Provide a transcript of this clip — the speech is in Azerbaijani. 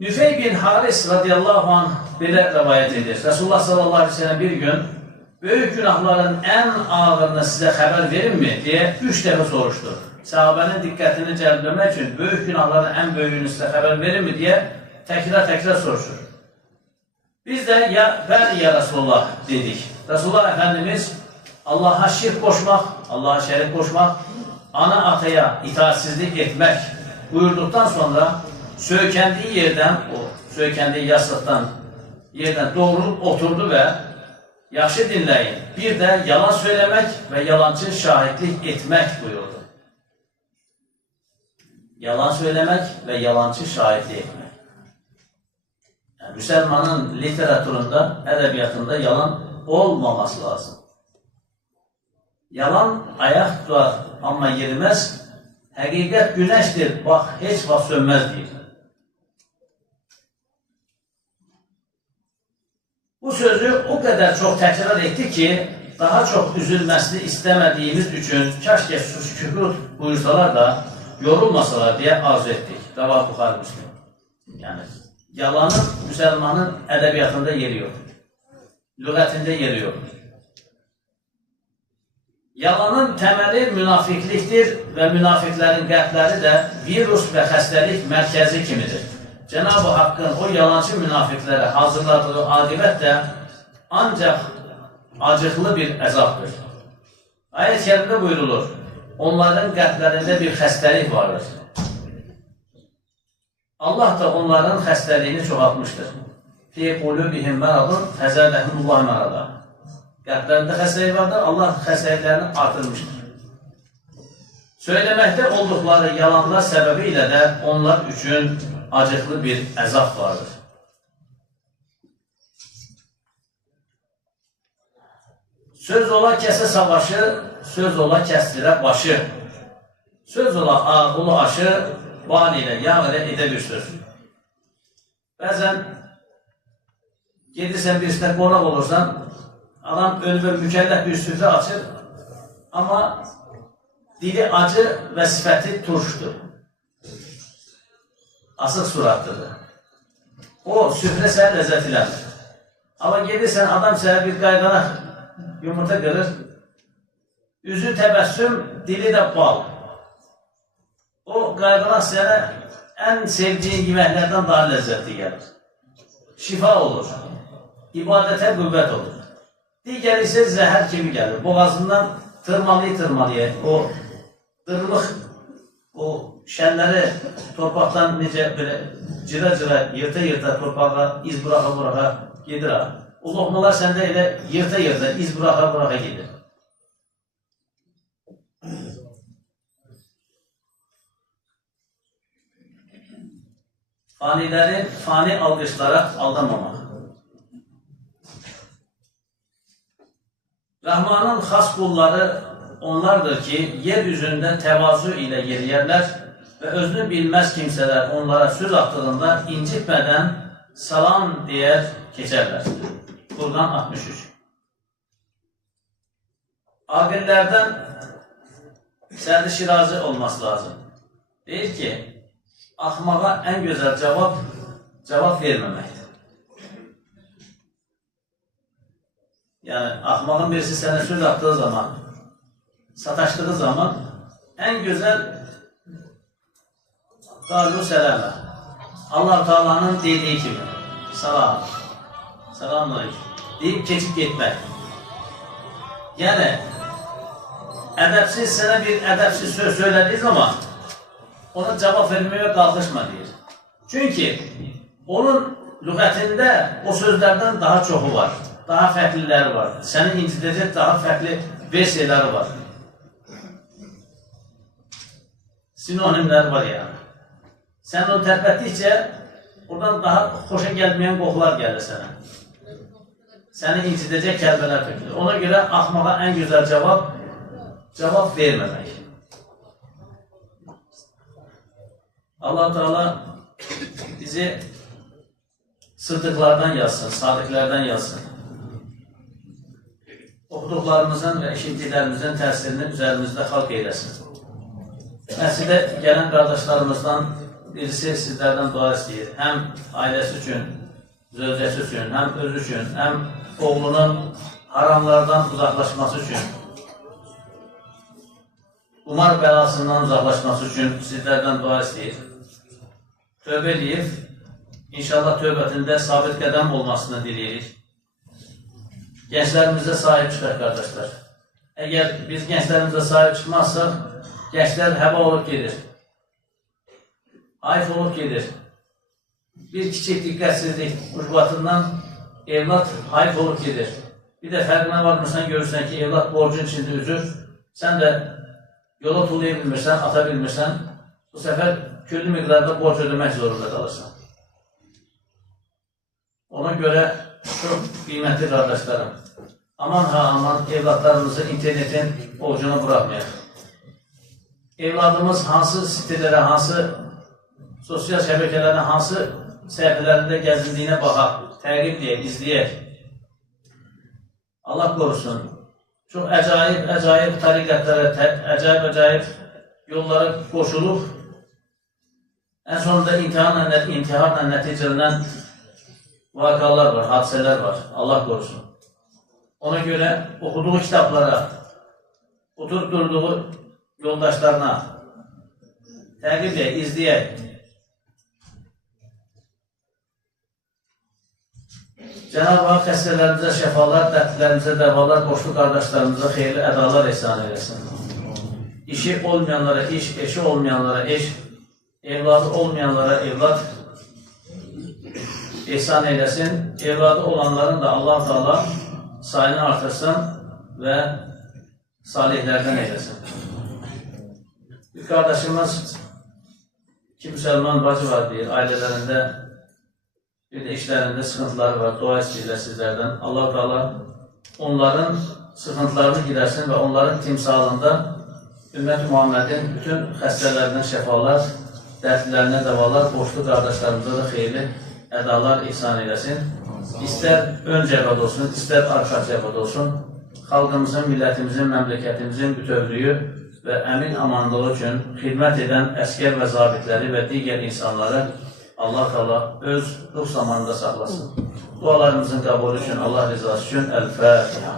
Nüfey bin Haris radiyallahu anh belə rəvayət edir. Resulullah sallallahu aleyhi ve sellem bir gün böyük günahların ən ağırını sizə xəbər verimmi deyə 3 dəfə soruşdu. Səhabənin diqqətini cəlbləmək üçün böyük günahların ən böyüyünü sizə xəbər verimmi deyə təkrar soruşur. Biz də bəli ya Resulullah dedik. Resulullah Efendimiz Allah'a şirk koşmaq, Allah'a şərik koşmaq, ana ataya itaatsizlik etmək buyurduqdan sonra söykəndiyi yerdən, söykəndiyi yastıqdan yerdən doğrulub oturdu və yaxşı dinləyin, bir də yalan söyləmək və yalancı şahidlik etmək buyurdu. Yalan söyləmək və yalancı şahidlik etmək. Yəni, müsəlmanın literaturunda, ədəbiyyatında yalan olmaması lazım. Yalan ayaq tutar, amma yeriməz, həqiqət günəşdir, bax, heç vaxt sönməz deyir. Bu sözü o qədər çox təkrar etdi ki, daha çox üzülməsini istəmədiyimiz üçün kəşke sükut buyursalar da, yorulmasalar deyə arzu etdik. Rəvah Buxari Müslim. Yəni, yalanın müsəlmanın ədəbiyyatında yeri yox, lüğətində yeri yox. Yalanın təməli münafiqlikdir və münafiqlərin qəlbləri də virus və xəstəlik mərkəzi kimidir. Cenab-ı Hakk'ın o yalancı münafiqlərə hazırladığı aqibət də ancaq acıqlı bir əzabdır. Ayət-i kərimdə buyurulur, onların qəlblərində bir xəstəlik vardır. Allah da onların xəstəliyini çoxaltmışdır. Fi qulubihim məradun fəzədəhumullah mərada. Qəlblərində xəstəlik vardır, Allah xəstəliklərini artırmışdır. Söyləməkdə olduqları yalanlar səbəbi ilə də onlar üçün acıqlı bir əzab vardır. Söz ola kəsə savaşı, söz ola kəsdirə başı. Söz ola ağılı aşı, van ilə, yağ ilə edə bir söz. Bəzən gedirsən birisində qonaq olursan, adam ölü və mükəlləf bir süfrə açır, amma dili acı və sifəti turşdur. Asıq suratlıdır. O, süfrə sənə ləzzət eləmir. Amma gedirsən, adam sənə bir qayğanaq yumurta qırır, üzü təbəssüm, dili də bal. O, qayğanaq sənə ən sevdiyin yeməklərdən daha ləzzətli gəlir. Şifa olur, ibadətə qüvvət olur. Digər isə zəhər kimi gəlir. Boğazından tırmalaya, o dırmıq, o şənləri torpaqdan necə belə cıra-cıra, yırta-yırta torpağa, iz buraxa gedir. O loğmalar səndə elə yırta-yırta, iz buraxa gedir. Faniləri fani alqışlara aldanmamaq. Rahmanın xas qulları onlardır ki, yeryüzündə təvazu ilə yeriyərlər və özünü bilməz kimsələr onlara söz atdığında incitmədən salam deyər keçərlər. Qur'an 63. Aqillərdən Sərdi Şirazi olması lazım. Deyir ki, axmağa ən gözəl cavab verməməkdir. Yəni, axmağın birisi sənə söz atdığı zaman, sataşdığı zaman ən gözəl qalu sələmə. Allah-u Teala'nın dediyi kimi salamlayır deyib keçib getmək. Yəni, ədəbsiz sənə bir ədəbsiz söz söylədiyi zaman ona cavab verməyə qalxışma deyir. Çünki onun lüğətində o sözlərdən daha çoxu var, daha fərqliləri var. Səni incidəcək daha fərqli versiyaları var. Sinonimlər var yəni. Sən onu tərpətdikcə, oradan daha xoşa gəlməyən qoxular gəlir sənə. Səni incidəcək kəlbələr tökülür. Ona görə axmağa ən gözəl cavab verməmək. Allah-u Teala bizi sıddıqlardan yazsın, sadiqlərdən yazsın. Oxuduqlarımızın və eşitdiklərimizin təsirini üzərimizdə xalq eyləsin. Məscidə gələn qardaşlarımızdan birisi sizlərdən dua istəyir. Həm ailəsi üçün, zövcəsi üçün, həm özü üçün, həm oğlunun haramlardan uzaqlaşması üçün, qumar bəlasından uzaqlaşması üçün sizlərdən dua istəyir. Tövbə edib, inşallah tövbətində sabit qədəm olmasını diləyirik. Gənclərimizə sahib çıxaq, qardaşlar. Əgər biz gənclərimizə sahib çıxmazsaq, gənclər həba olub gedir. Ayf olub gedir. Bir kiçik diqqətsizlik ucbatından evlad ayf olub gedir. Bir də fərqinə varmırsan, görürsən ki, evlad borcun içində üzür. Sən də yola tullaya bilmirsən, ata bilmirsən. Bu səfər küllü miqdarda borc ödəmək zorunda qalırsan. Ona görə çox qiymətli qardaşlarım, aman ha aman evladlarımızı internetin ovucuna buraxmayaq. Evladımız hansı sitelərə, hansı sosial şəbəkələrin hansı səhifələrində gəzindiyinə baxaq, təqib izləyək. Allah qorusun. Çox əcayib tariqətlərə, əcayib yollara qoşulub, ən sonunda imtihanla nəticələnən vakalar var, hadisələr var. Allah qorusun. Ona görə oxuduğu kitablara, oturub durduğu yoldaşlarına təqib izləyək. Cənab-ı Hak xəstələrimizə şəfalar, dərdlərimizə dəvalar, boşlu qardaşlarımıza xeyirli ədalar ehsan eyləsin. İşi olmayanlara iş, eşi olmayanlara eş, evladı olmayanlara evlad ehsan eyləsin. Evladı olanların da Allah Teala sayını artırsın və salihlərdən eyləsin. Bir qardaşımız, iki müsəlman bacı var deyir, ailələrində, bir də işlərində sıxıntıları var, dua istəyirlər sizlərdən. Allah Teala onların sıxıntılarını gidersin və onların timsalında Ümmət-i Muhammedin bütün xəstələrindən şəfalar, dərdlərinə dəvalar, borçlu qardaşlarımıza da xeyirli ədalar ihsan eyləsin. İstər ön cəbhədə olsun, istər arxa cəbhədə olsun, xalqımızın, millətimizin, məmləkətimizin bütövlüyü və əmin amanlığı üçün xidmət edən əskər və zabitləri və digər insanları Allah Teala öz ruh zamanında saxlasın. Dualarımızın qəbulü üçün, Allah rızası üçün Əl-Fatiha.